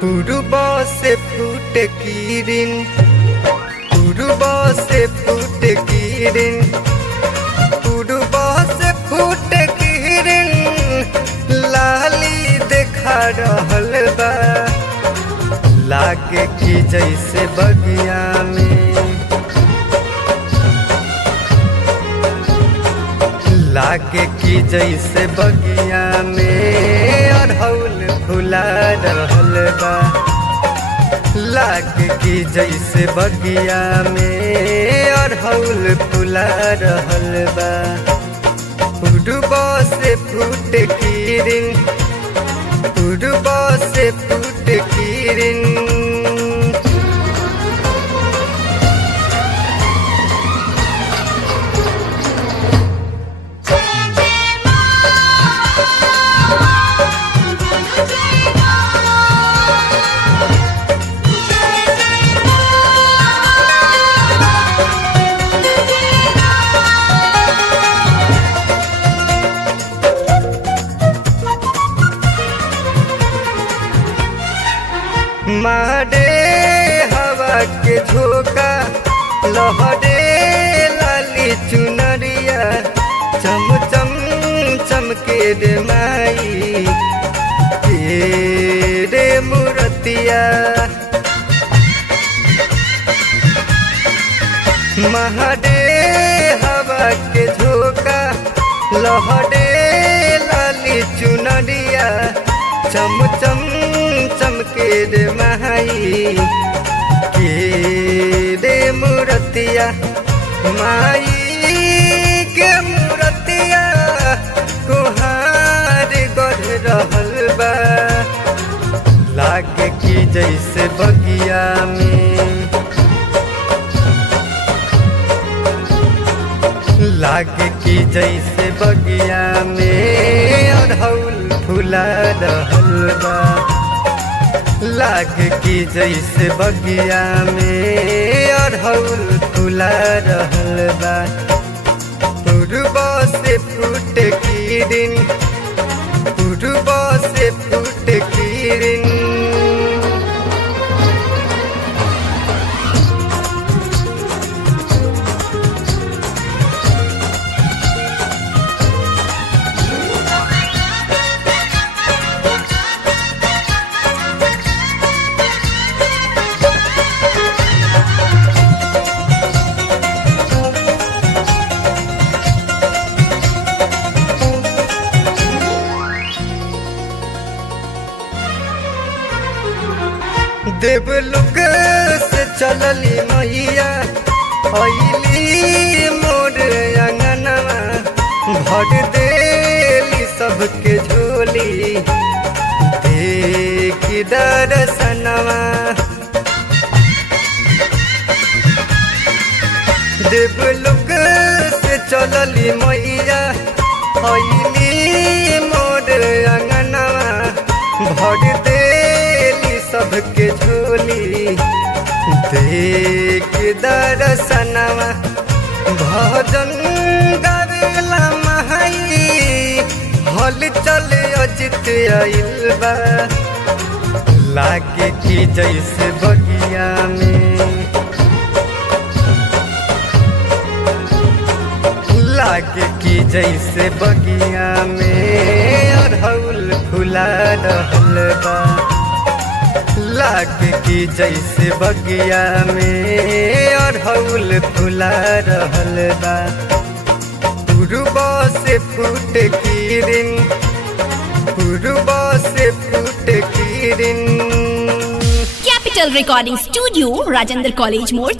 पूर्व से फूट किरण, पूर्व से फूट किरण, पूर्व से फूट किरण, लाली देखा रहल बा। लागे कि जैसे बगिया में, लागे कि जैसे बगिया में अड़हुल फुला रहल बा। लागे कि जैसे बगिया में अड़हुल फुला रहल बा। पूर्व से फूट किरण, पूर्व से फूट किरण, मारे हवा के झोंका, लहरे लाली चुनरिया, चम चम चमके रे माई तेरे मूर्तिया। मारे हवा के झोंका, लहरे लाली चुनरिया, चम चम चमके रे माई के रे मूर्तिया। माई के मूर्तिया कोहार गढ़ रहल बा। लागे कि जैसे बगिया में, लागे कि जैसे बगिया में अड़हुल फुला रहल बा। लागे कि जैसे बगिया में अड़हुल फुला रहल बा। पूर्व से फूट किरण, पूर्व से फूट किरण, देवलोक से चलली मैया अइली मोर अंगनवा। भर देली सबके झोली देख दर्शनवा। देवलोक से चलली मैया अइली मोर अंगनवा। भर देली सबके झोली देख दर्शनवा। भजन गावेला महाई हल चल अजित आइल बा। लागे कि जैसे बगिया में, लागे कि जैसे बगिया में अड़हुल फुला रहल बा। लागे कि जैसे बगिया में अड़हुल फुला रहल बा। पूर्व से फूट किरण, पूर्व से फूट किरण। Capital recording studio, Rajendra college मोड़।